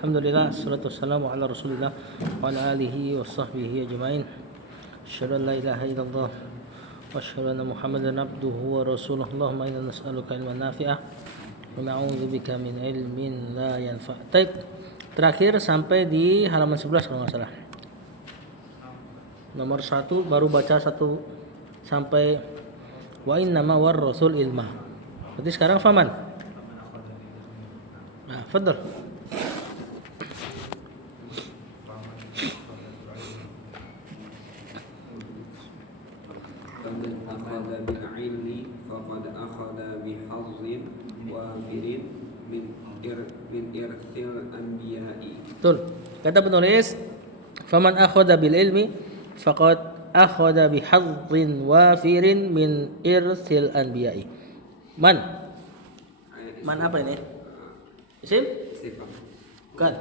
Alhamdulillah, assalatu wassalamu ala rasulillah wa ala alihi wa sahbihi ajma'in. Asyhadu an la ilaha illallah wa asyhadu anna muhammadan abduhu wa rasuluh. Allahumma inna nas'aluka ilman nafi'ah wa na'udzubika min ilmin la yanfa'. Terakhir sampai di halaman 11 kalau nggak salah. Nomor 1 baru baca 1 sampai wa innama war rasul ilmah. Berarti sekarang faman. Nah, fadhal. Akhadha bil ilmi faqad akhadha bi hazzin wafirin min irsil anbiya'i. Betul. Kata penulis, faman akhadha bil ilmi faqad akhadha bi hazzin wafirin min irsil anbiya'i. Man apa ini? Isim? Bukan.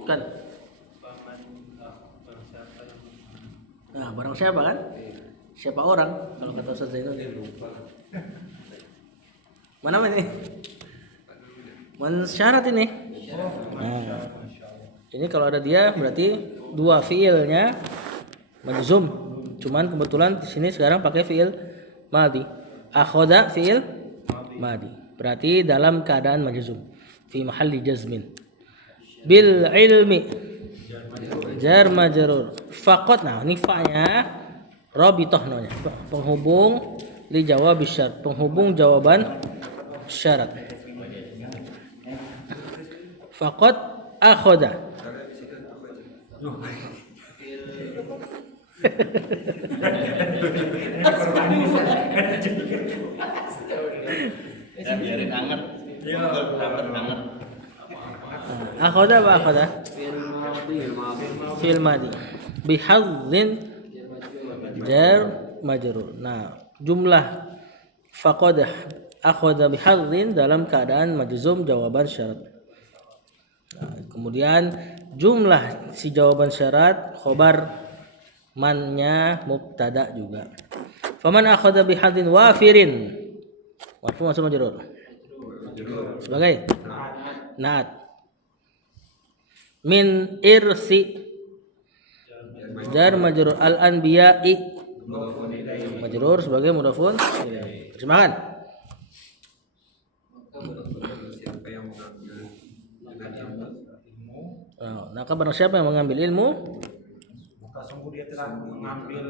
Bukan. Nah, barang siapa kan? Siapa orang? Kalau kata Ustaz Zainul. Mana ini? Syarat ini. Nah, ini kalau ada dia berarti dua fiilnya majzum. Cuman kebetulan di sini sekarang pakai fiil madhi. Akhadha fiil madhi. Berarti dalam keadaan majzum. Fi mahalli jazmin. Bil ilmi jar majrur. Faqat, nah ini fa-nya rabithah namanya. Penghubung li jawab syarat. Penghubung jawaban syarat. Faqat akhadha. Biarin anget. Anget. Akhadha apa akhadha? Fil madhi. Bihadzin jar majrur. Nah, jumlah faqad akhadha bihadzin dalam keadaan majzum jawaban syarat. Nah, kemudian jumlah si jawaban syarat khobar mannya mubtada juga. Faman akhadha bihadzin wafirin. Marfu mansub majrur. Sebagai naat. Min irsi jar majrur al anbiya'i majrur sebagai mudhafun ilaih. Terjemahkan. Maka barang siapa yang mengambil ilmu, maka sungguh dia telah mengambil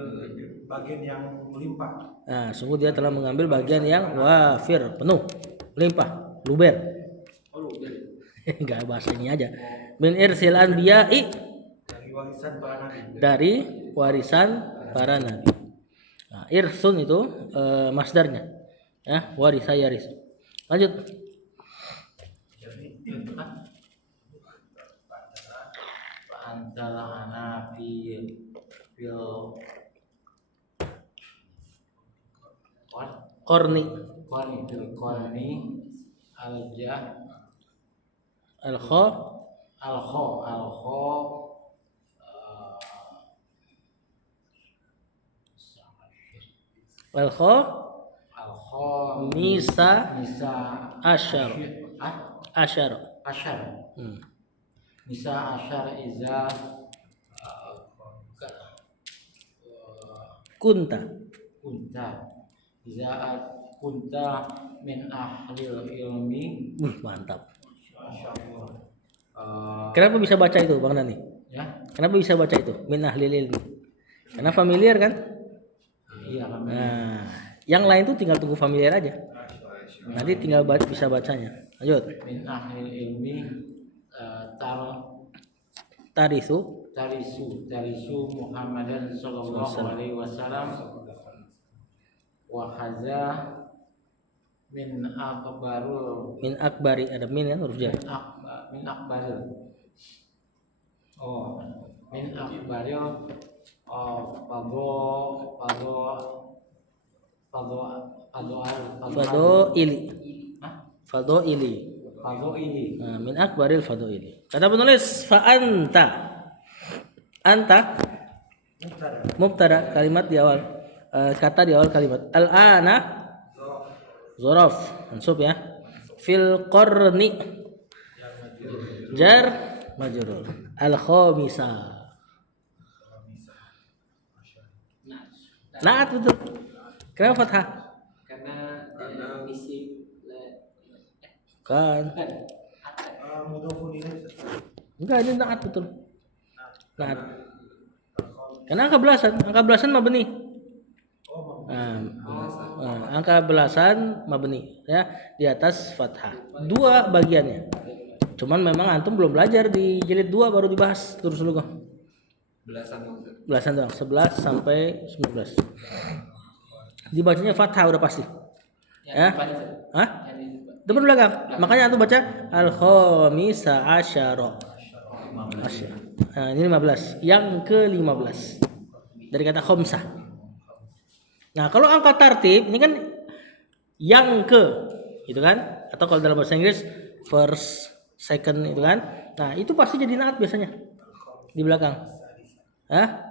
bagian yang melimpah. nah, sungguh dia telah mengambil bagian yang wafir, penuh, melimpah, luber. Enggak bahasa ini aja. Min irsil anbiya'i dari warisan para nabi. Nah, irsun itu masdarnya. Ya, warisa yaris. Lanjut. Antara anak fil Korni aljah al-kha misa asyar. Misa asyar iza Kunta iza kunta min ahlil ilmi. Mantap. Kenapa bisa baca itu Bang Nani? Ya. Kenapa bisa baca itu? Min ahlil ilmi. Karena familiar kan? Iya. Nah, yang lain tuh tinggal tunggu familiar aja. Nanti tinggal bisa bacanya. Lanjut. Min ahlil ilmi tarisu Muhammadan sallallahu alaihi wasallam wa haza min akbari ada min kan huruf jar. Min akbaril Fadoili. Nah, min akbaril fadoili. Kata penulis fa anta mubtada kalimat di awal kata di awal kalimat. Al-ana Zorof mansub ya. Fil qarni jar majrur. Al-khamisa. Naat betul. Kenapa fathah? Karena misi Kan. Mudhofun ilaih. Enggak, ini naat betul. Naat. Karena angka belasan mabni. Angka belasan mabni ya, di atas fathah. Dua bagiannya. Cuman memang antum belum belajar di jilid 2 baru dibahas terus dulu. Belasan doang, 11 sampai 19. Dibacanya fathah udah pasti. Ya. Hah? Depan belakang. Makanya antum baca al-khamisa asyara. Nah, ini 15. Yang ke-15. Dari kata khamsah. Nah, kalau angka tartib ini kan yang ke, gitu kan? Atau kalau dalam bahasa Inggris first, second itu kan? Nah, itu pasti jadi naat biasanya di belakang. Hah?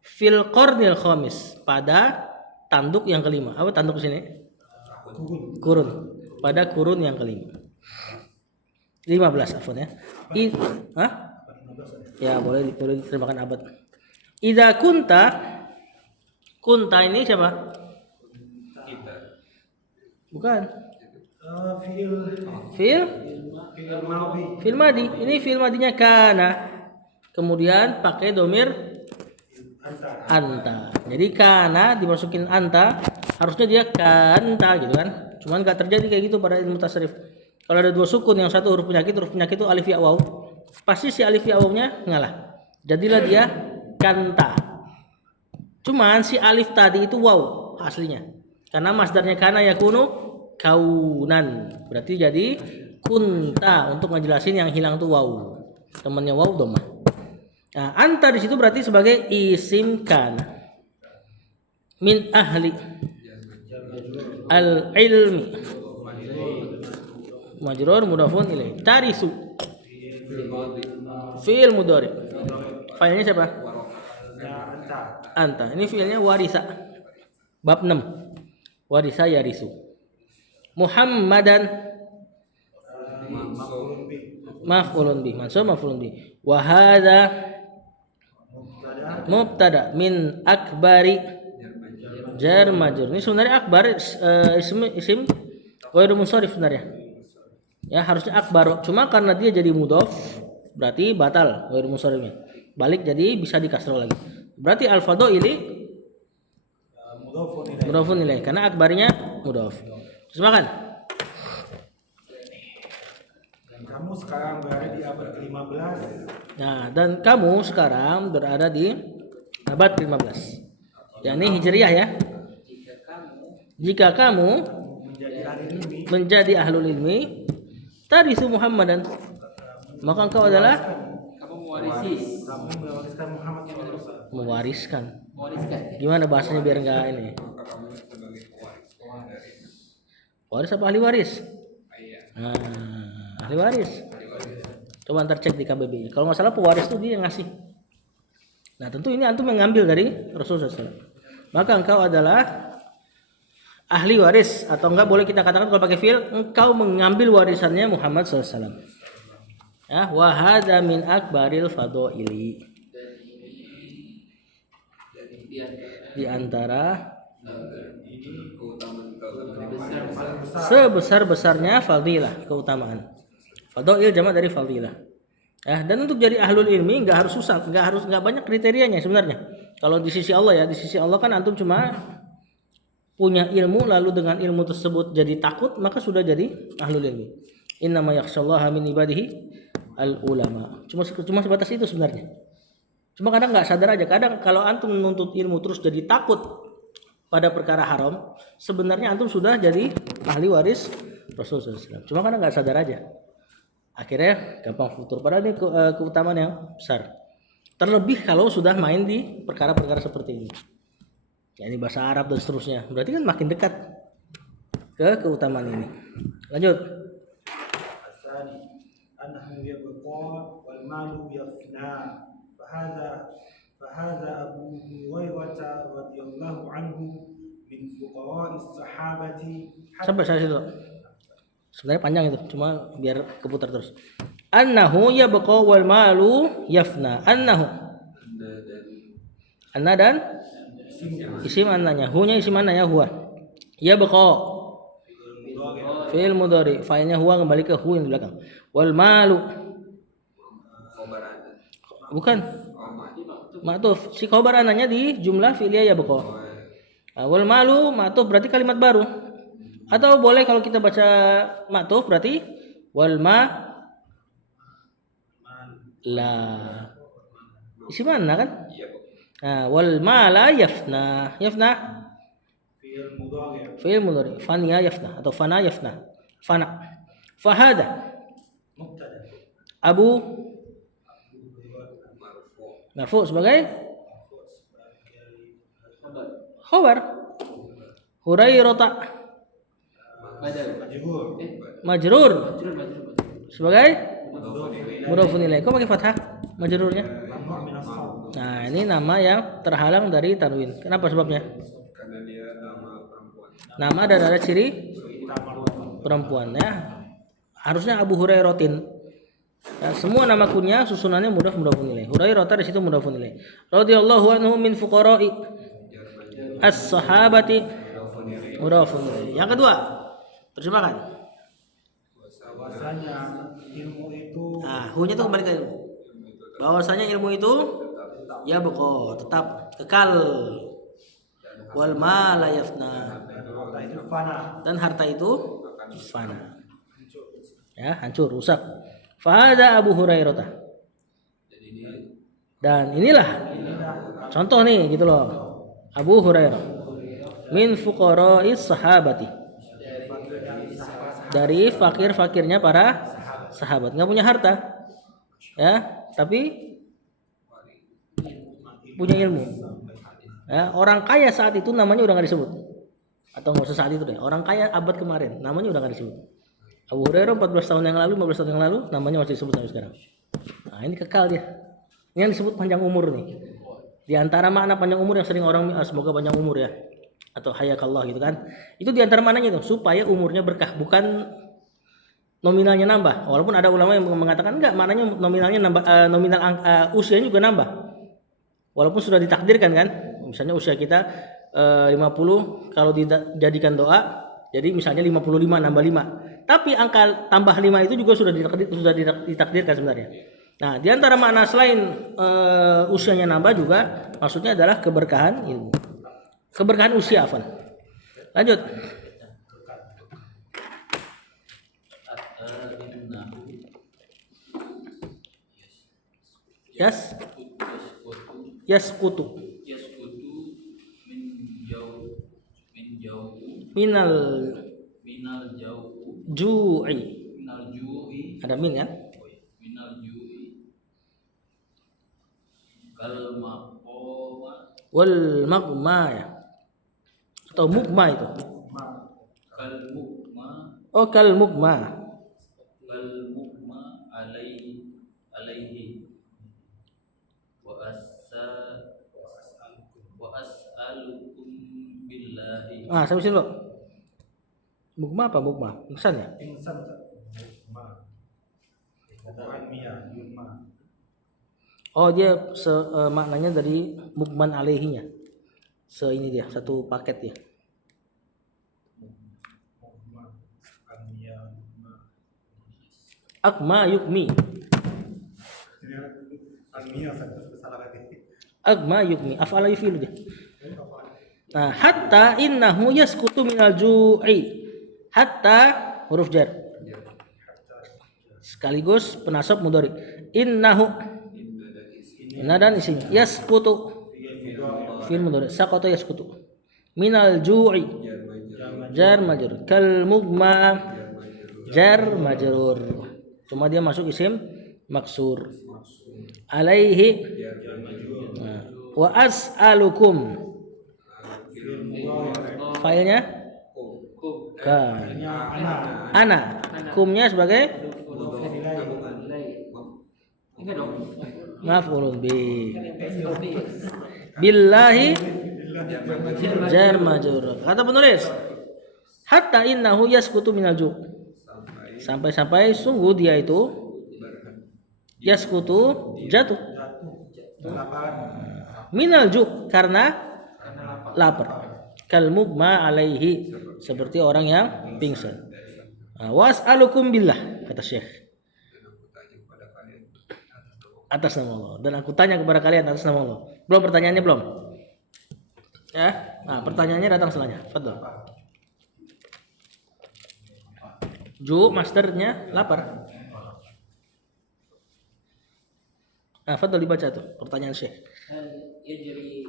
Fil qarnil khamis, pada tanduk yang kelima. Apa tanduk di sini? Kurun. Pada kurun yang kelima. 15 afwan ya. Hah? Ya, boleh diterjemahkan abad. Idza kunta ini siapa? Kita. Bukan. Fi'il Fi'il madi. Ini fi'il madinya kana. Kemudian pakai domir anta. Jadi kana dimasukin anta, harusnya dia kanta gitu kan. Cuman enggak terjadi kayak gitu pada ilmu tasrif. Kalau ada dua sukun, yang satu huruf penyakit itu alif ya waw. Pasti si alif ya wawnya ngalah. Jadilah dia kanta. Cuman si alif tadi itu waw aslinya. Karena masdarnya kana yakunu kaunan. Berarti jadi kunta untuk ngejelasin yang hilang tuh waw. Temannya waw dhammah. Nah, anta di situ berarti sebagai isim kana. Min ahli al-ilmi. Majrur mudhafun ilaih. Tarisu. Fi'il mudhari. Fa'ilnya siapa? Anta. Ini fi'ilnya warisa. Bab 6. Warisa yarisu. Muhammadan maf'ulun bih. Mansub maf'ulun bih. Wa hadza mubtada min akbari jar majrur. Ini sebenarnya akbar isim ghairu munsharif sebenarnya. Ya, harusnya akbar. Cuma karena dia jadi mudhaf berarti batal ghairu munsharifnya. Balik jadi bisa dikasroh lagi. Berarti al-fadaili mudhafun ilaih karena akbarnya mudhaf. Terus makan. Kamu sekarang berada di abad ke-15. Nah, dan kamu sekarang berada di abad ke-15. Ya, ini hijriyah ya. Jika kamu menjadi ahlul ilmi tarisu Muhammadan, maka engkau adalah Kamu mewariskan Muhammad SAW. mewariskan. Gimana bahasanya biar enggak ini? Waris apa ahli waris? Nah, ahli waris. Coba ntar cek di KBBI. Kalau nggak salah pewaris itu dia yang ngasih. Nah, tentu ini antum mengambil dari Rasulullah SAW. Maka engkau adalah ahli waris, atau enggak boleh kita katakan kalau pakai fi'il, engkau mengambil warisannya Muhammad SAW. Ya, wa hadza min akbaril fadaili. Di antara sebesar-besarnya fadilah, keutamaan. Fadail jamak dari fadilah. Ya, dan untuk jadi ahlul ilmi enggak harus susah, enggak banyak kriterianya sebenarnya. Kalau di sisi Allah ya, di sisi Allah kan antum cuma punya ilmu lalu dengan ilmu tersebut jadi takut, maka sudah jadi ahlul ilmi. Innama yakhsyallaha min ibadihi al-ulama. Cuma sebatas itu sebenarnya. Cuma kadang nggak sadar aja. Kadang kalau antum menuntut ilmu terus jadi takut pada perkara haram, sebenarnya antum sudah jadi ahli waris Rasulullah SAW. Cuma kadang nggak sadar aja. Akhirnya gampang futur. Padahal ini keutamaan yang besar. Terlebih kalau sudah main di perkara-perkara seperti ini. Ya, ini bahasa Arab dan seterusnya. Berarti kan makin dekat ke keutamaan ini. Lanjut. Annahu yabqa wal malu yafna. Fahadha Abu Hurairah radhiyallahu anhu min fuqara'is sahabati. Sampai saya situ. Sebenarnya panjang itu, cuma biar keputar terus. Annahu yabqa wal malu yafna. Annahu. Anna dan isim annanya. Hu-nya isim annanya huwa. Yabqa fi'il mudhari. Fa'ilnya huwa kembali ke hu yang di belakang. Wal malu. Bukan. Ma'tuf. Si khobar ananya di jumlah fi'liyah yabqa. Wal malu ma'tuf berarti kalimat baru. Atau boleh kalau kita baca ma'tuf berarti wal ma la. Isi mana kan? Nah, wal ma la yafna. Yafna fi'il mudhari. Fania yafna atau fana yafna. Fana. Fahada Abu marfu sebagai khabar. Hurairata majrur sebagai mudhafun ilaih. Kok pakai fathah majrurnya? Nah, ini nama yang terhalang dari tanwin. Kenapa sebabnya? Karena dia nama perempuan. Nama dan ada ciri perempuan ya. Harusnya Abu Hurairatin. Ya, semua nama kunya susunannya mudhafun ilaih. Hurairata di situ mudhafun ilaih. Radhiyallahu anhu min fuqara'i as-sahabati mudhafun ilaih. Yang kedua, terjemahkan. Bahwasanya ilmu itu Hu-nya itu kembali ke ilmu. Bahwasanya ilmu itu ya beko tetap kekal. Wal ma la yafna. harta itu fana. Dan harta itu fana. Ya, hancur, rusak. Fahada Abu Hurairah. Dan inilah contoh nih gitu loh. Abu Hurairah min fuqara'is sahabati. Dari fakir-fakirnya para sahabat. Nggak punya harta. Ya, tapi punya ilmu. Ya, orang kaya saat itu namanya udah nggak disebut. Atau nggak usah saat itu deh. Orang kaya abad kemarin namanya udah nggak disebut. Abu Hurairah 14 tahun yang lalu, 15 tahun yang lalu namanya masih disebut sampai sekarang. Nah, ini kekal dia. Ini yang disebut panjang umur nih. Di antara makna panjang umur yang sering orang semoga panjang umur ya, atau hayakallah gitu kan. Itu di antara maknanya itu supaya umurnya berkah, bukan nominalnya nambah. Walaupun ada ulama yang mengatakan enggak, maknanya nominalnya nambah, nominal usianya juga nambah. Walaupun sudah ditakdirkan kan. Misalnya usia kita 50 kalau dijadikan doa jadi misalnya 55 nambah 5. Tapi angka tambah 5 itu juga sudah ditakdirkan sebenarnya. Nah, di antara makna selain usianya nambah juga maksudnya adalah keberkahan ilmu. Keberkahan usia, Afan. Lanjut. Yaskutu. Minal ju'i. Ada min kan? Wal magma ya. Atau mukma itu. Oh, kal mukma. Alaihi wa as'alukum billahi. Sampai sini, Pak. Mukma apa mukma? Insan ya? Insan ma. Bukan mia, yuma. Oh, dia maknanya dari mukman alaihinya. Ini dia, satu paket ya. Akma yukmi. Akma yukmi. Af'ala yufilu dia. Nah, hatta innahu yaskutu minal ju'i. Hatta huruf jar. Sekaligus penasab mudhari. Innahu. Inna dan isim. Yaskutu. Fi'il mudhari. Saqata yaskutu. Minal ju'i. Jar majrur. Kal mugma. Jar majrur. Cuma dia masuk isim maksur. Alaihi. Wa as'alukum. Filenya ana. Kumnya sebagai maf'ulun bi. Billahi jar majrur. Kata penulis, hatta innahu yaskutu minal ju'. sampai-sampai sungguh dia itu yaskutu jatuh minal ju karena lapar kal mugma alaihi seperti orang yang pingsan. Was'alukum billah kata Syekh atas nama Allah dan aku tanya kepada kalian atas nama Allah. Belum pertanyaannya belum? Ya. Nah, pertanyaannya datang setelahnya. Fadhol. Ju masternya lapar. Nah, fadhol dibaca tuh pertanyaan Syekh. هل يجري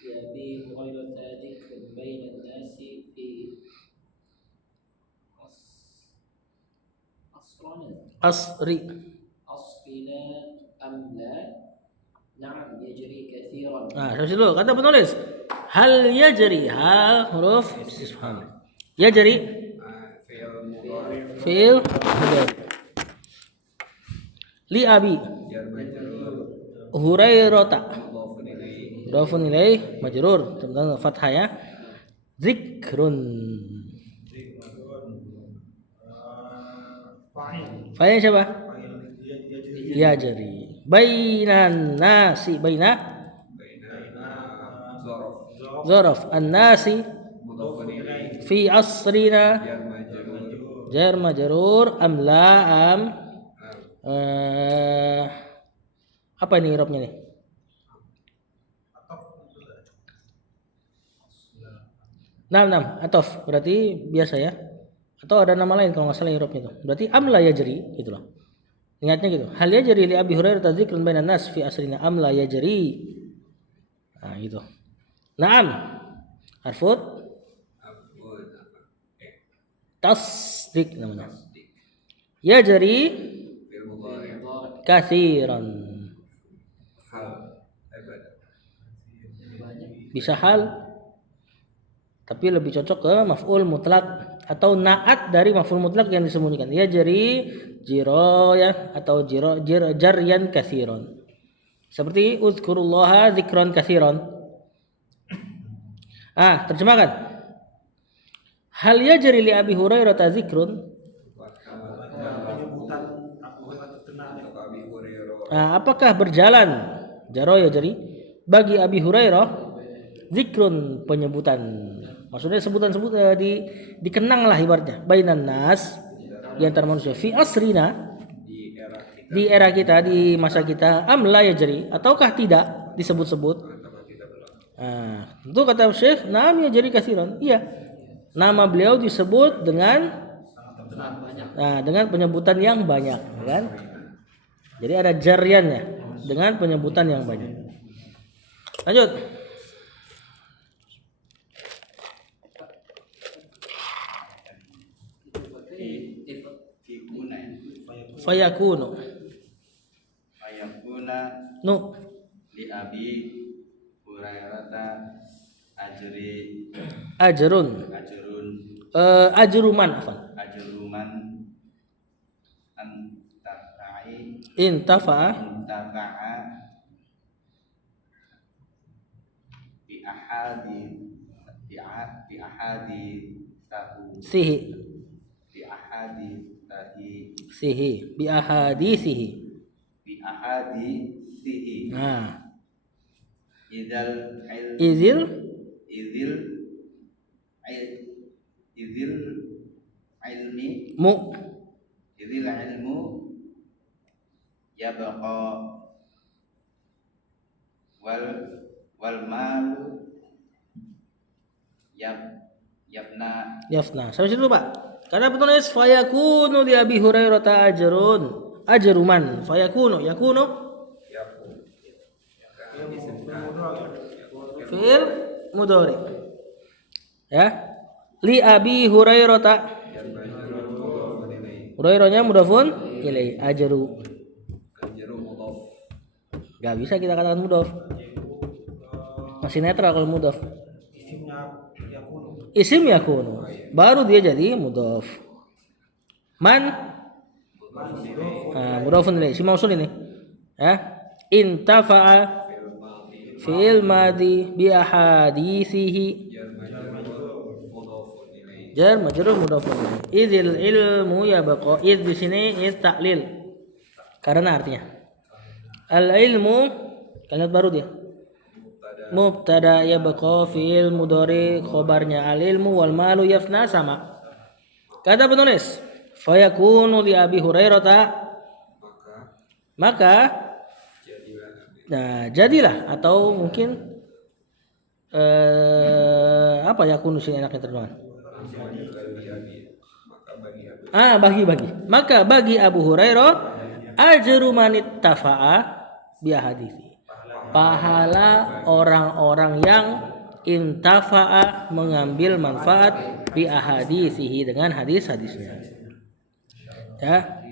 بأبي هريرة ذكر بين الناس في Asri. أصلنا أم لا؟ نعم يجري كثيرا. Nah, sampai dulu kata penulis. Hal yajri ha huruf istifham. Yajri fi'il mudhari. Li abi Hurairata mudhafun ilaih majrur dengan fathah ya. Zikrun fa'il siapa? Yajri bainan nasi baina zaraf an-nasi fi asrina jar majrur amla am apa ini i'rabnya nih? Nam atof berarti biasa ya. Atau ada nama lain kalau nggak salah i'rabnya itu. Berarti amla yajri gitu loh. Ingatnya gitu. Hal yajri li Abi Hurairah dzikrun bainan nas fi asrina amla yajri. Nah gitu. Naam. Harfut tasdik namanya. Yajri katsiran. Bisa hal tapi lebih cocok ke maf'ul mutlak atau naat dari maf'ul mutlak yang disembunyikan. Yajri jiroyan atau jaryan katsiran. Seperti uzkurullaha dzikran katsiran. Terjemahkan. Hal yajri li Abi Hurairah dzikrun. Apakah berjalan jaro yajri bagi Abi Hurairah zikrun penyebutan. Maksudnya sebutan-sebutan dikenanglah ibaratnya bainan nas di antara manusia fi asrina di era kita di masa kita amla yajri ataukah tidak disebut-sebut. Tentu kata Syekh nam yajri katsiran. Iya. Nama beliau disebut dengan penyebutan yang banyak kan? Jadi ada jaryannya dengan penyebutan yang banyak. Lanjut. Fayakuna nu li Abi Hurairah ajrun ajruman intafa'a bi ahadithihi idil ilmu yabqa wal malu yafna. Sampai situ Pak. Karena penulis fayakunu li Abi Hurairah ajruman fayakunu yakunu fi'il mudhari ya li Abi Hurairah Hurairahnya mudhafun ilai ajru gak bisa kita katakan mudhaf masih netral kalau mudhaf isim yakunu baru dia jadi mudhaf man mudhafun ilai si mausul ini ya intafa'a fi'il madhi bi ahadithihi jar majrur mudhaf ilaih. Idzil ilmu yabqa. Id di sini id taklil. Karena artinya al ilmu kalimat baru dia. Mubtada yabqa fi'il mudhari khobarnya al ilmu wal malu yafna sama. Kata penulis, fayakunu li Abi Hurairah maka nah jadilah atau mungkin apa ya sini enaknya terjemahan. Bagi. Maka bagi Abu Hurairah ajru manit tafa'a bi hadithi. Pahala orang-orang yang intafa'a mengambil manfaat bi ahadithihi dengan hadis-hadisnya. Ya.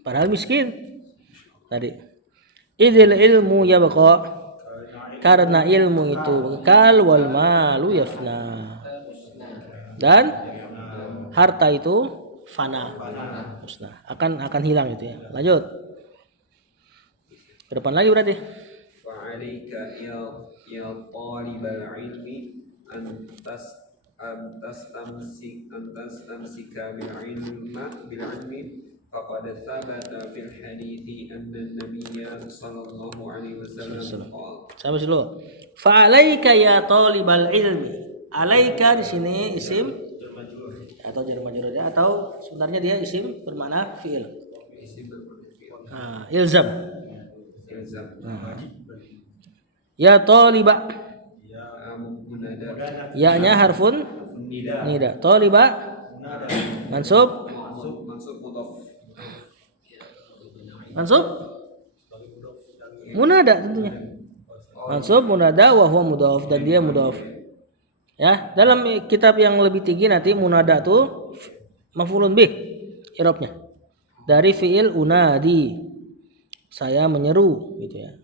Padahal miskin. Tadi idzil ilmu yabqa karena ilmu itu kekal wal malu yafna dan harta itu fana musnah akan hilang itu ya. Lanjut ke depan lagi berarti Fa'alaika ya talibal ilmi an tastamsika bil ilmi faqad thabata fil hadithi anna an-nabiyya sallallahu alaihi wasallam qala. Sampai dulu. Fa'alaika ya talibal ilmi. Alaika di sini isim atau jar majrur atau sebenarnya dia isim bermakna fi'il. Ilzam. Ya taliba. Ya-nya harfun nida. Taliba mansub munada tentunya. Mansub munada wa huwa mudhaf dan dia mudhaf. Ya, dalam kitab yang lebih tinggi nanti munada tuh maf'ulun bih i'rabnya. Dari fi'il unadi. Saya menyeru gitu ya.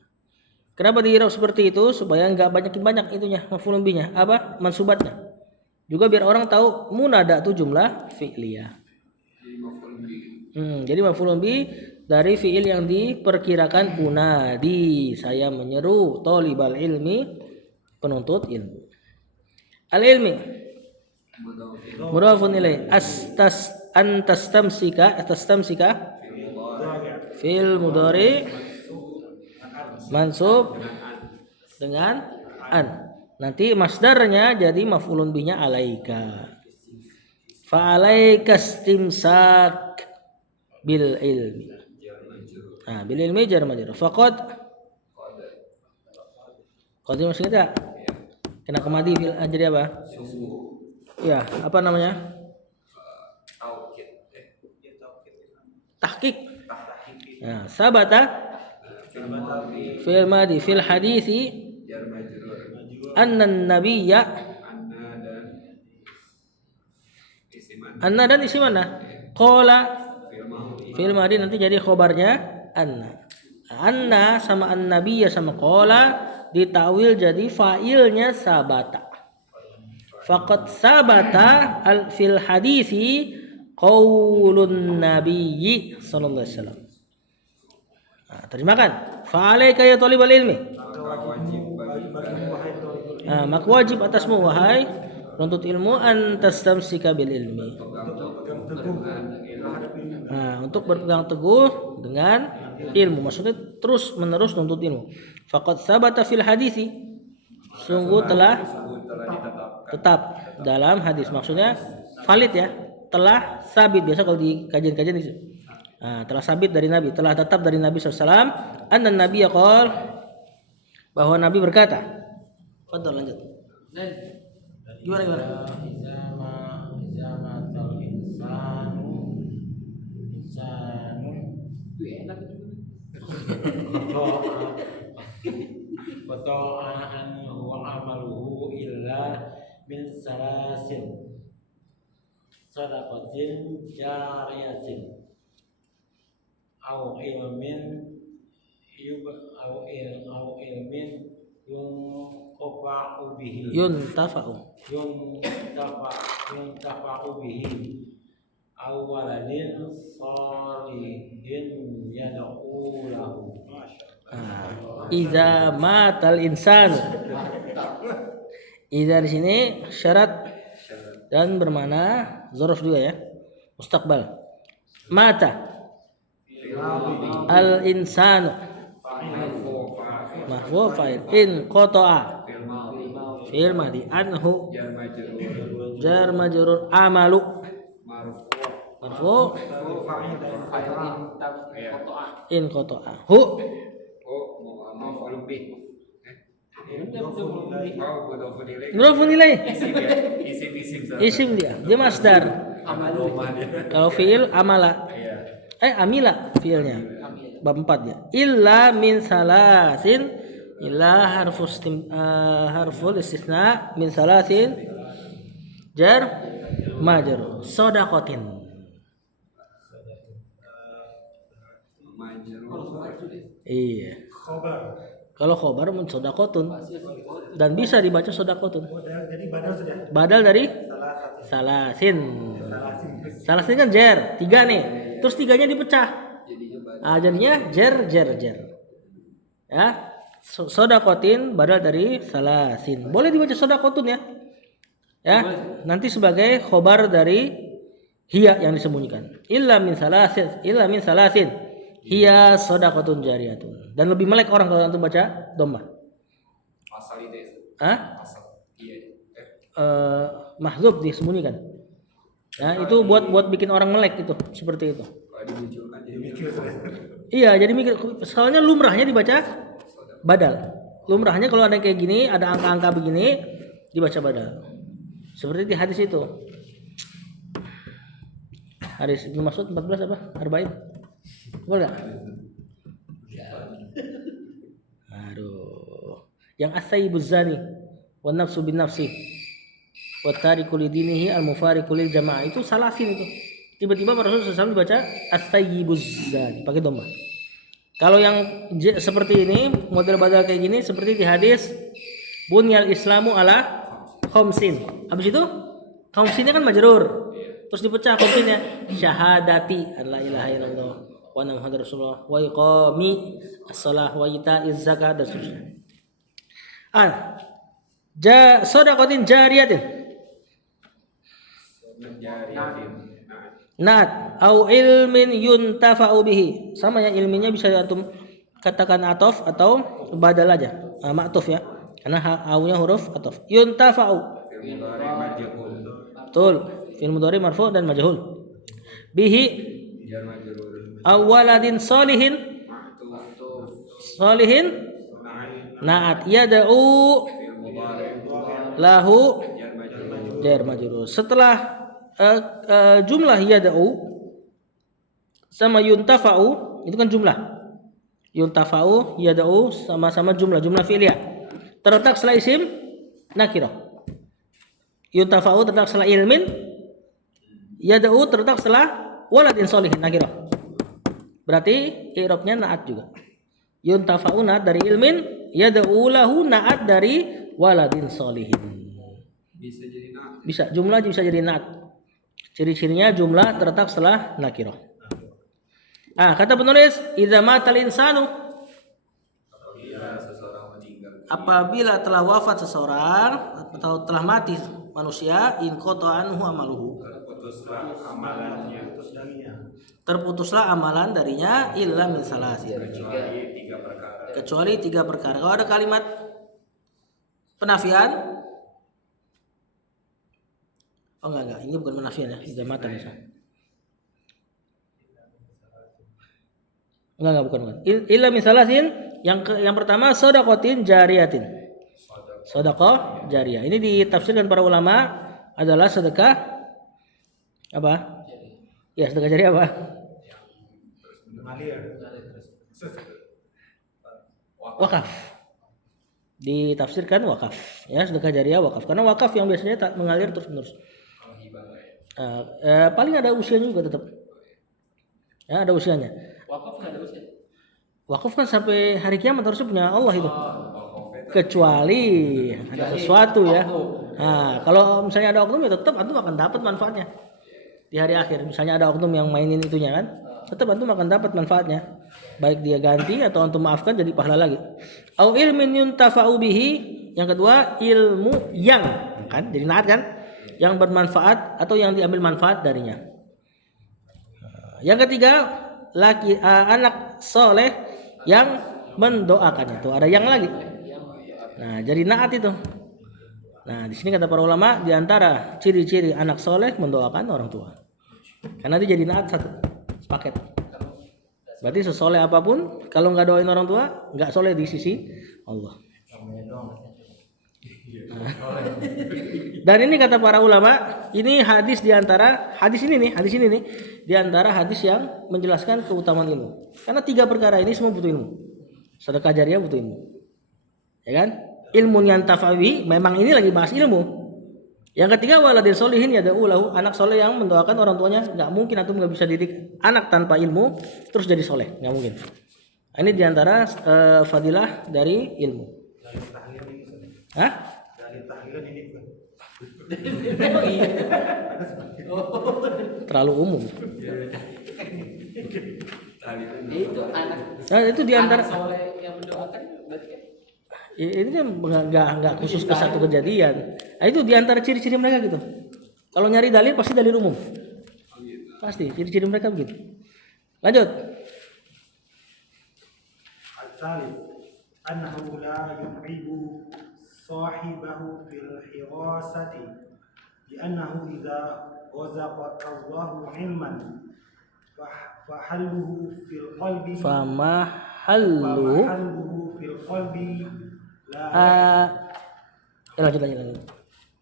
Kenapa di i'rab seperti itu? Supaya enggak banyak itunya maf'ulun bihnya, apa? Mansubatnya. Juga biar orang tahu munada itu jumlah fi'liyah. Jadi maf'ulun bih dari fi'il yang diperkirakan unadi, saya menyeru, talibal ilmi, penuntut ilmu. Al ilmi mudhafun ilaih. Tastamsika fi'il mudhari mansub dengan an. Nanti masdarnya jadi maf'ulun bihnya alaika. Fa alaika istimsak bil ilmi. Bil ilmi jar majrur. Faqad qad masih enggak? Kena kemadi jadi apa? Ya, apa namanya? Tahqiq. Nah, sabata fil madi fil hadisi anna nabiyya anna dan isi mana? Qala fil madi nanti jadi khobarnya anna sama an-nabiyya sama qala ditawil jadi fa'ilnya sabata. Faqad sabata fil hadisi qaulun nabiyyi sallallahu alaihi wasallam. Terjemahkan. Fa'alaika ya talibal ilmi. Maka wajib atasmu wahai penuntut ilmu an tastamsika bil ilmi. Untuk berpegang teguh dengan ilmu, maksudnya terus menerus nuntut ilmu. Faqad sabata fil hadisi, sungguh telah tetap dalam hadis, maksudnya valid ya, telah sabit. Biasa kalau di kajian-kajian itu telah sabit dari Nabi, telah tetap dari Nabi SAW. Anna Nabi yaqul, bahwa Nabi berkata. Fadhal lanjut. Gimana? Wata'an huwa amaluhu illa min salasin sadaqatin jariyatin aw ilmin yuntafa'u bihi aw waladin salihin yad'u lahu. Iza matal insan. Iza di sini syarat dan bermakna dzaraf juga ya, mustaqbal. Mata al insanu marfu fa'il. In qata'a fi'il madhi. Anhu jar majrur. Amalu marfu in qata'a. Hu mudhafun ilaih. Isim dia masdar. Kalau fi'il amala. Amila fi'ilnya. Bab 4 ya. Illa min salasin, illa harful istisna min salasin jar majrur. Shadaqatin. Iya. Kalau khobar shadaqatun dan bisa dibaca shadaqatun. Jadi badal saja. Badal dari salasin. Salasin kan jar, 3 nih. Terus 3-nya dipecah. Jadinya jar. Ya. Shadaqatin badal dari salasin. Boleh dibaca shadaqatun ya. Ya, nanti sebagai khobar dari hiya yang disembunyikan. Illa min salasin. Hiya shadaqatun jariyatun. Dan lebih melek orang kalau antum baca dhammah. Asal itu. Asal. Iya. Mahdzub disembunyikan. Ya, itu buat bikin orang melek itu, seperti itu. Kalau dimunculkan jadi mikir. Iya, jadi mikir. Soalnya lumrahnya dibaca badal. Lumrahnya kalau ada yang kayak gini, ada angka-angka begini, dibaca badal. Seperti di hadis itu. Hadis Ibnu Mas'ud 14 apa? Arba'in. Boleh enggak? Aduh. Yang as-sayyibuz zani wan nafsu bin nafsi wa tariku lidinihi al-mufariqu lil jamaah, itu salasin itu. Tiba-tiba Rasulullah SAW dibaca as-sayyibuz zani pakai dhamma. Kalau yang seperti ini, model badal kayak gini seperti di hadis bunyal islamu ala khamsin. Habis itu khamsinnya kan majrur. Terus dipecah khamsinnya syahadati an la ilaha illallah wa anna muhammadar rasulullah wa iqami as-shalah wa ita'iz zakat dan seterusnya. Shadaqatin jariyatin. Nat au ilmin yuntafa'u bihi. Sama ya, ilminya bisa antum katakan atof atau badal aja. Ma'tuf ya. Karena au-nya huruf atof. Yuntafa'u. Betul. Fi'il mudhari marfu dan majhul. Bihi awaladin solihin. Solihin na'at yada'u lahu jar majrur. Setelah jumlah yada'u sama yuntafa'u itu kan jumlah. Yuntafa'u yada'u sama-sama jumlah fi'liyah. Terletak setelah isim nakirah. Yuntafa'u terletak setelah ilmin, yada'u terletak setelah waladin solihin nakirah. Berarti i'rabnya na'at juga. Yuntafa'u na'at dari ilmin, yada'u lahu na'at dari waladin solihin. Bisa jadi na'at. Bisa, jumlah bisa jadi na'at. Ciri-cirinya jumlah terletak setelah nakirah. Kata penulis, idza matal insanu, apabila telah wafat seseorang atau telah mati manusia, in qata anhu amaluhu, terputuslah amalan darinya illa min salasin, kecuali 3 perkara. Kalau ada kalimat penafian, enggak, ini bukan penafian ya, idza mata misalnya. Enggak, bukan. Illa min salasin, yang pertama shadaqatin jariyatin. Shadaqah jariyah. Ini ditafsirkan para ulama adalah sedekah apa? Ya, sedekah jariyah apa? Wakaf. Ditafsirkan wakaf. Ya, sedekah jariyah wakaf. Karena wakaf yang biasanya tak mengalir terus-menerus. Paling ada usianya juga tetap. Ya, ada usianya. Wakaf nggak ada usia. Wakaf kan sampai hari kiamat harusnya punya Allah itu. Kecuali ada sesuatu ya. Nah, kalau misalnya ada oknum ya tetap antum akan dapat manfaatnya di hari akhir. Misalnya ada oknum yang mainin itunya kan, tetap antum akan dapat manfaatnya. Baik dia ganti atau antum maafkan jadi pahala lagi. Au ilmin yuntafa'u bihi. Yang kedua ilmu yang kan jadi naat kan. yang bermanfaat atau yang diambil manfaat darinya. Yang ketiga, anak soleh yang mendoakannya. Tuh ada yang lagi. Nah, jadi naat itu. Nah, di sini kata para ulama di antara ciri-ciri anak soleh mendoakan orang tua. Karena dia jadi naat satu paket. Berarti sesoleh apapun kalau nggak doain orang tua nggak soleh di sisi Allah. Nah. Dan ini kata para ulama, ini hadis di antara hadis ini nih di antara hadis yang menjelaskan keutamaan ilmu. Karena 3 perkara ini semua butuh ilmu. Sedekah jariyah butuh ilmu. Ya kan? Ilmu yang tafawi, memang ini lagi bahas ilmu. Yang ketiga waladil solihin yad'u lahu, anak soleh yang mendoakan orang tuanya. Nggak mungkin antum nggak bisa didik anak tanpa ilmu terus jadi soleh, nggak mungkin. Ini diantara fadilah dari ilmu. Hah? Dari tahlilan ini bukan. Terlalu umum. Itu anak. Nah, itu diantara Anak soleh yang mendoakan berarti kan ini kan nggak khusus ke satu kejadian. Nah, itu diantara ciri-ciri mereka gitu. Kalau nyari dalil pasti dalil umum. Pasti ciri-ciri mereka begitu. Lanjut. Al-thalith annahu la yuhibbu sahibahu fil hirasati li'annahu idza wazaqa Allahu ilman fahalluhu fil qalbi Famahallu fil qalbi lanjut.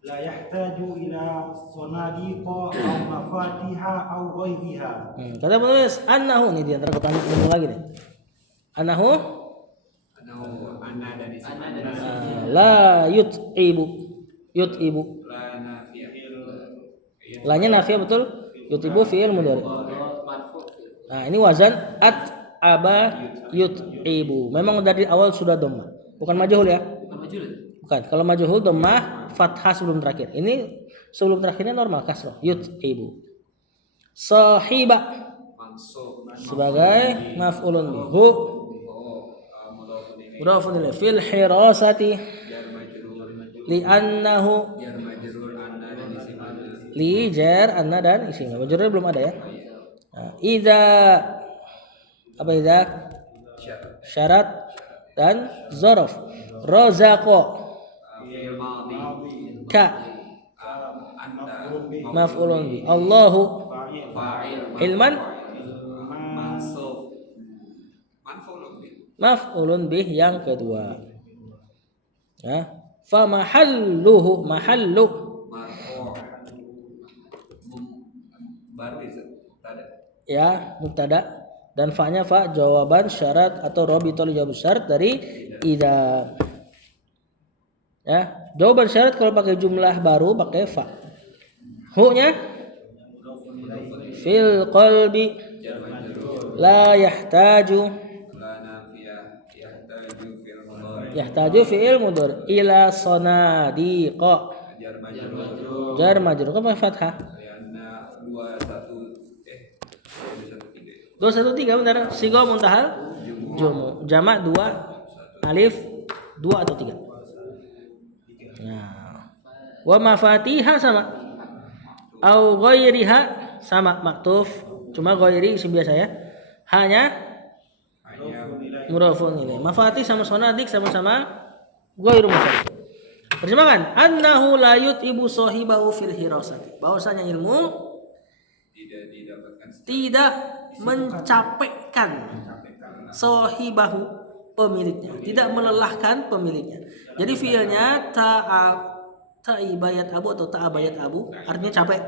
la yahtaju ila sanadiqa aw mafatiha aw ghayriha. Kata penulis annahu, ini diantara ketemu lagi nih. Annahu Ana dari la yut'ibu. la nafiyah. Lanya nafiyah betul. Yut'ibu fi'il mudhari. marfu. Nah, ini wazan aba yut'ibu. Memang dari awal sudah dhammah. Bukan majhul ya. Bukan majul. Bukan. Kalau majhul dhammah fathah sebelum terakhir. Ini sebelum terakhirnya normal kasrah. Yut'ibu. Sahiba Mansub sebagai maf'ulun bihi. Mudhafun ilaih fil hirasati jar majrur li'annahu jar majrur anna dan isimana. li jar anna dan isimnya. Majrurnya belum ada ya. Nah, idza apa idza syarat dan zaraf. Razaqo Fi'il madhi ka anta maf'ulun bi. Allahu fa'il ilman mansub manfulun bi maf'ulun bih yang kedua. Ya. Fa mahallu marfu' baru tada ya mubtada dan fa-nya fa jawaban syarat atau rabithul jawab syarat dari idza. Ya, jawaban syarat kalau pakai jumlah baru pakai fa. Hu-nya fil qalbi jar majrur la yahtaju la nafiyah yahtaju fil mudhari yahtaju fi'il mudhari ila sanadiqa jar majrur jar majrur kan pakai fathah. karena 213 benar. Sigo muntahal jumu jamak 2 alif 2 atau 3. Nah, wa mafatiha sama au ghairiha sama maktuf, cuma ghairi isim biasa ya. Hanya mudhafun ilaih. Mafatih sama sonadik sama-sama ghairu mudhaf. Terjemahkan annahu la yut'ibu sahibahu fil hirasati. Bahwasanya ilmu tidak didapatkan tidak mencapekkan sahibahu pemiliknya, tidak melelahkan pemiliknya. Jadi fiilnya ta'ibayat abu atau ta'abayat abu artinya capek.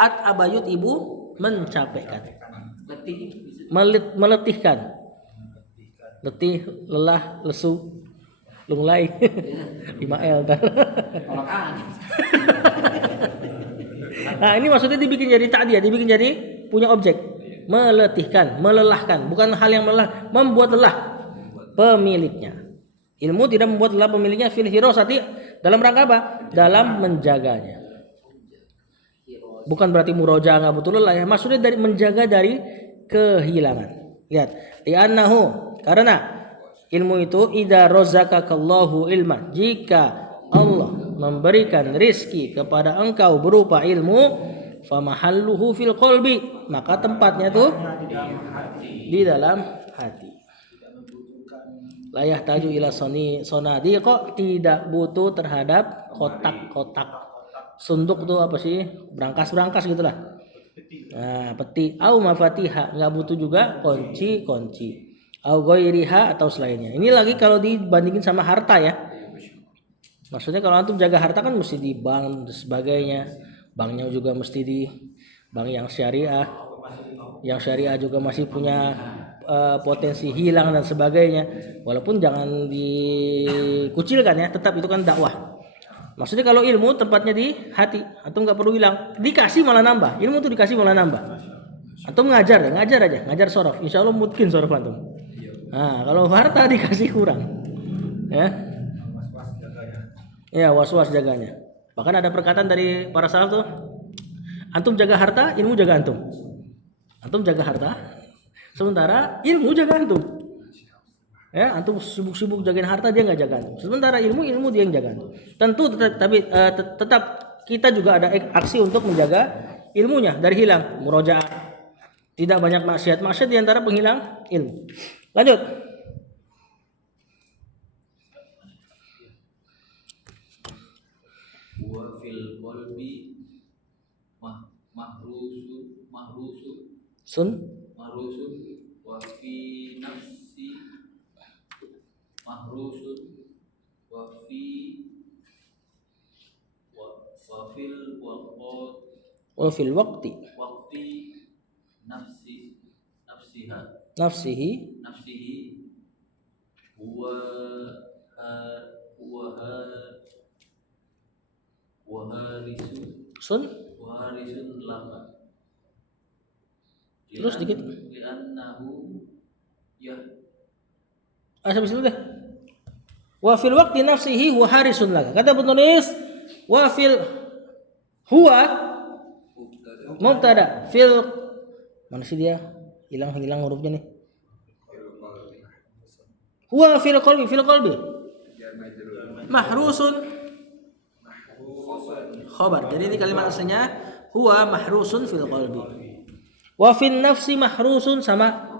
Abayut ibu mencapekkan. Meletihkan. Letih, lelah, lesu, lunglai. Imael ntar. Nah, ini maksudnya dibikin jadi ta'diyah, dibikin jadi punya objek. Meletihkan, melelahkan, bukan hal yang melelah, membuat lelah pemiliknya. Ilmu tidak membuat lelah pemiliknya fil hirasati dalam rangka apa? Dalam menjaganya. Bukan berarti muroja nggak butuh lelah ya. Maksudnya dari menjaga dari kehilangan. Lihat, li'annahu karena ilmu itu idza razaqakallahu ilman, jika Allah memberikan rizki kepada engkau berupa ilmu, famahalluhu fil qalbi, maka tempatnya tuh di dalam hati. La yahtaju ila sonadi, kok tidak butuh terhadap kotak-kotak. Sunduk tuh apa sih? Brankas-brankas gitulah. Nah, peti au mafatiha, nggak butuh juga kunci-kunci. Au ghairiha atau selainnya. Ini lagi kalau dibandingin sama harta ya. Maksudnya kalau antum jaga harta kan mesti di bank dan sebagainya. Banknya juga mesti di bank yang syariah. Yang syariah juga masih punya potensi hilang dan sebagainya. Walaupun jangan dikucilkan ya, tetap itu kan dakwah. Maksudnya kalau ilmu tempatnya di hati, antum nggak perlu bilang dikasih malah nambah. Ilmu tuh dikasih malah nambah. Antum ngajar aja, ngajar sorof. Insya Allah mungkin sorof antum. Nah, kalau harta dikasih kurang, ya. Ya, was-was jaganya. Bahkan ada perkataan dari para salaf tuh, antum jaga harta, ilmu jaga antum. Antum jaga harta, sementara ilmu jaga antum. Ya, antum sibuk-sibuk jagain harta, dia nggak jaga antum. Sementara ilmu dia yang jaga antum. Tentu tetap kita juga ada aksi untuk menjaga ilmunya dari hilang, murojaah. Tidak banyak maksiat di antara penghilang ilmu. Lanjut. Wa fil qalbi mahrusun wa fi nafsi mahrusun wa fil waqti nafsihi huwa harisun laka. Terus dikit. Li'annahu ya. Sampai situ deh. Wa fil waqti nafsihi huwa harisun laka. Kata penulis wa fil huwa mubtada fil, mana sih dia? Hilang hurufnya nih. Huwa fil qalbi mahrusun khabar. Jadi ini kalimat aslinya huwa mahrusun fil qalbi. Wa fil nafsi mahrusun sama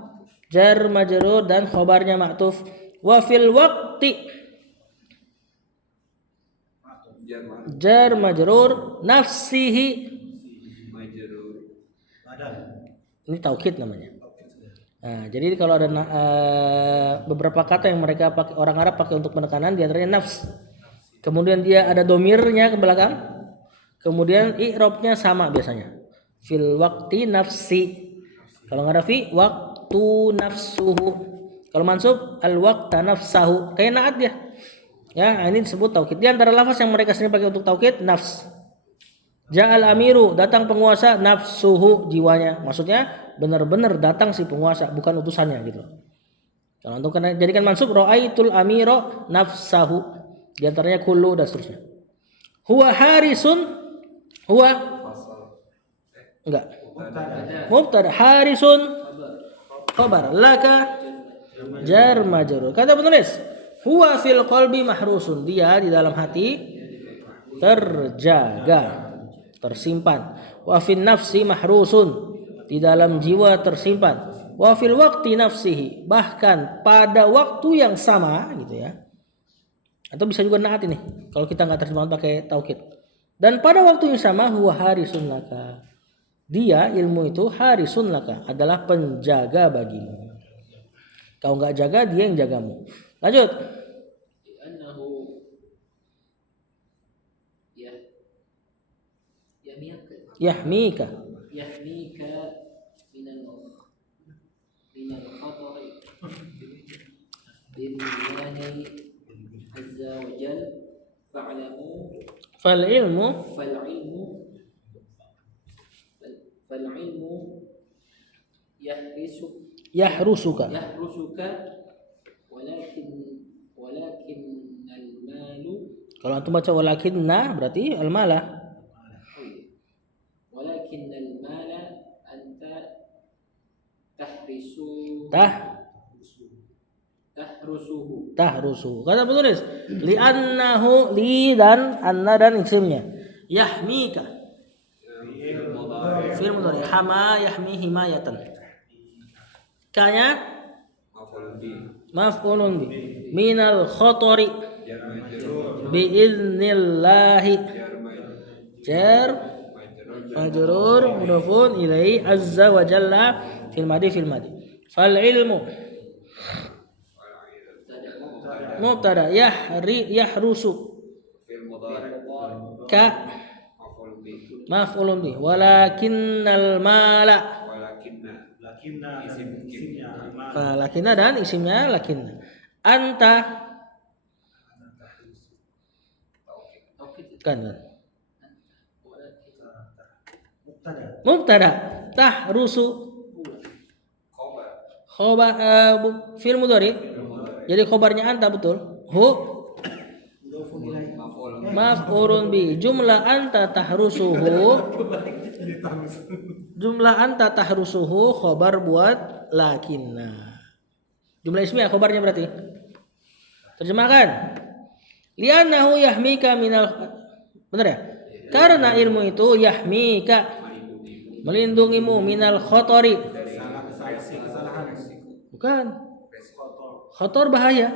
jar majrur dan khabarnya ma'tuf. Wa fil waqti jar majrur nafsihi. Ini taukid namanya. Nah, jadi kalau ada beberapa kata yang mereka pakai, orang Arab pakai untuk penekanan, di antaranya nafs. Kemudian dia ada domirnya ke belakang. Kemudian i'rabnya sama biasanya. Fil waqti nafsi. Kalau nggak ada fi, waktu nafsuhu. Kalau mansub al waqta nafsahu. Kayak naat dia. Ya, ini disebut taukid. Di antara lafaz yang mereka sering pakai untuk taukid, nafs. Ja'al amiru, datang penguasa, nafsuhu, jiwanya. Maksudnya benar-benar datang si penguasa, bukan utusannya gitu. Kalau untuk jadikan mansub ra'aitul amiro nafsahu. Di antaranya kullu dan seterusnya. Huwa harisun, huwa enggak. Mubtada harisun khabar laka jar majrur. Kata penulis, huwa fil qalbi mahrusun, dia di dalam hati terjaga, tersimpan. Wa fil nafsi mahrusun, di dalam jiwa tersimpan. Wa fil waqti nafsihi, bahkan pada waktu yang sama gitu ya. Atau bisa juga naat ini kalau kita nggak terjemahan pakai taukid. Dan pada waktu yang sama huwa harisun laka, dia ilmu itu harisun laka, adalah penjaga bagimu. Kau nggak jaga, dia yang jagamu. Lanjut. Yahmika minal khatari billahi azza wa jal fa'lamu fal ilmu yahrusuka walakin al malu. Kalau antum baca walakinna berarti al mala. Walakin al mala anta tahrusuhu tahrusuhu. Kata penulis, li'annahu li dan anna dan isimnya. Yahmika. Fi'il mudhari hama yahmi himayatan. Kanya maf'ulun bi minal khatari bi idnillahi jar majrur mudhafun ilaihi azza wa jalla fil madi fal ilmu mubtada yahrusu ka maf'ulun bi walakinnal mala Lakinna isimnya lakinna dan isimnya lakinna. Anta kan mubtada tahrusu khobar fi'il mudhari. Jadi khobarnya anta betul. Hu maf'ulun bi jumlah anta tahrusuhu. Jumlah anta tahrusuhu khobar buat lakinna. Jumlah ismiyah khobarnya berarti. Terjemahkan. Li'annahu yahmika minal, benar ya? Karena ilmu itu yahmika melindungimu minal khotori. Bukan. Khotor bahaya.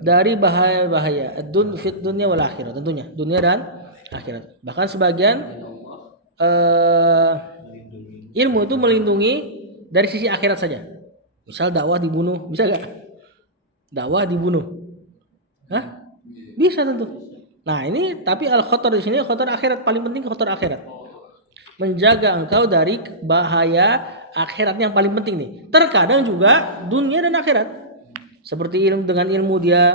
Dari bahaya-bahaya fit dunia wal akhirat, tentunya dunia dan akhirat. Bahkan sebagian ilmu itu melindungi dari sisi akhirat saja. Misal dakwah dibunuh, bisa gak? Dakwah dibunuh, hah? Bisa tentu. Nah ini tapi al-khotor di sini khotor akhirat, paling penting khotor akhirat. Menjaga engkau dari bahaya akhirat yang paling penting nih. Terkadang juga dunia dan akhirat. Seperti dengan ilmu dia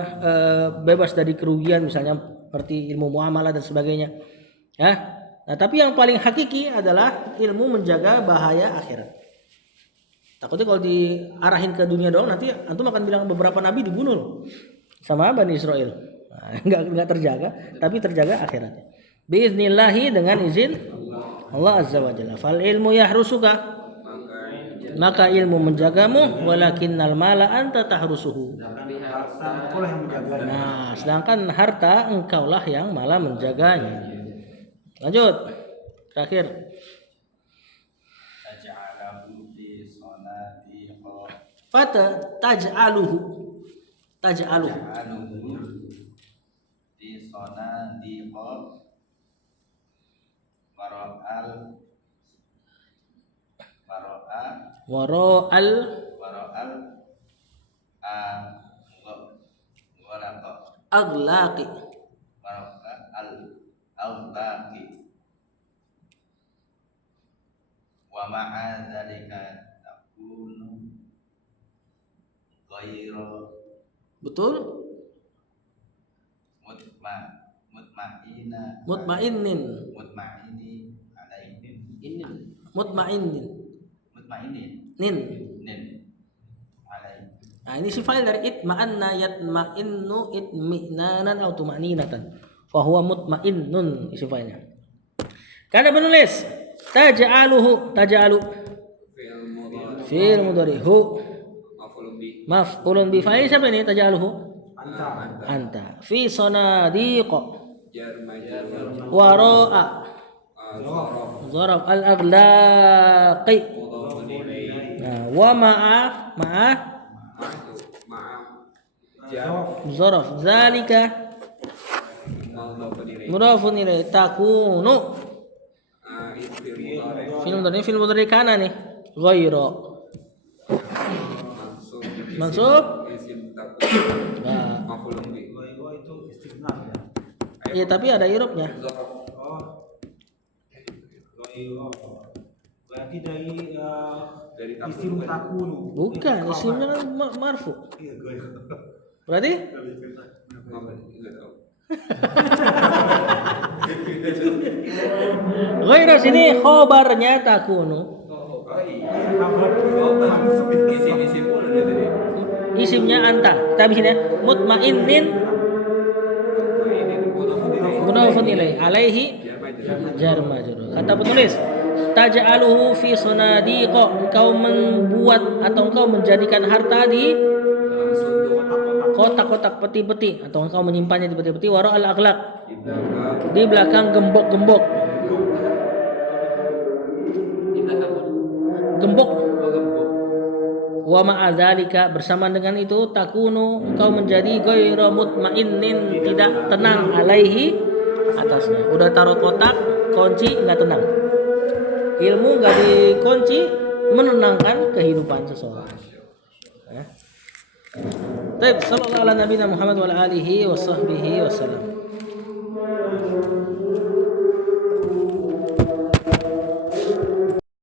bebas dari kerugian, misalnya seperti ilmu muamalah dan sebagainya. Ya. Nah, tapi yang paling hakiki adalah ilmu menjaga bahaya akhirat. Takutnya kalau diarahin ke dunia doang nanti antum akan bilang beberapa nabi dibunuh sama Bani Israel. Nah, enggak terjaga, tapi terjaga akhiratnya. Biiznillahi dengan izin Allah Azza wa Jalla. Fal ilmu yahrusuka. Maka ilmu menjagamu, walakinnal mala anta tahrusuhu. Nah, sedangkan harta engkaulah yang malah menjaganya. Lanjut. Terakhir. Fata taj'aluhu. Taj'aluhu. Di sona di waro'al Aghlaqi. al-aghlaqi wa ma'a dzalika takunu ghairu Betul? Mutmainnin Nah ini sifat dari itma'anna yatma'innu itmi'nanan atau tuma'ninatan. Fahuwa mutma'innun sifatnya. Karena penulis taj'aluhu fi'il mudhari hu maf'ulun bi fa'il siapa ini taj'aluhu? Anta. Fi sanadiqa wara'a zarab al-aghlaqi. Nah, wa ma'a zaraf zalika mudhafun ilaih takunu film mudhari kana nih ghairu mansub ya tapi ada irobnya. Berarti dari isim takunu. Bukan, isimnya kan marfu. Berarti? Ghairu sini khobarnya takunu. Isimnya anta. Kita habisin ya. Mutmainnin mudhafun ilaih alaihi jar majrur. Kata penulis taj'aluhu fi sanadiqa, engkau membuat atau engkau menjadikan harta di kotak-kotak peti-peti atau engkau menyimpannya di peti-peti wara al akhlak Idaka di belakang gembok-gembok. Di belakang pun. Gembok. Oh, gembok. Wa ma'adzalika bersama dengan itu takunu engkau menjadi ghairu mutmainnin tidak tenang alaihi atasnya. Udah taruh kotak, kunci enggak tenang. Ilmu enggak dikunci menenangkan kehidupan seseorang. Ya. Baik, sallallahu ala nabiyina Muhammad wa ala alihi wa sahbihi wasallam.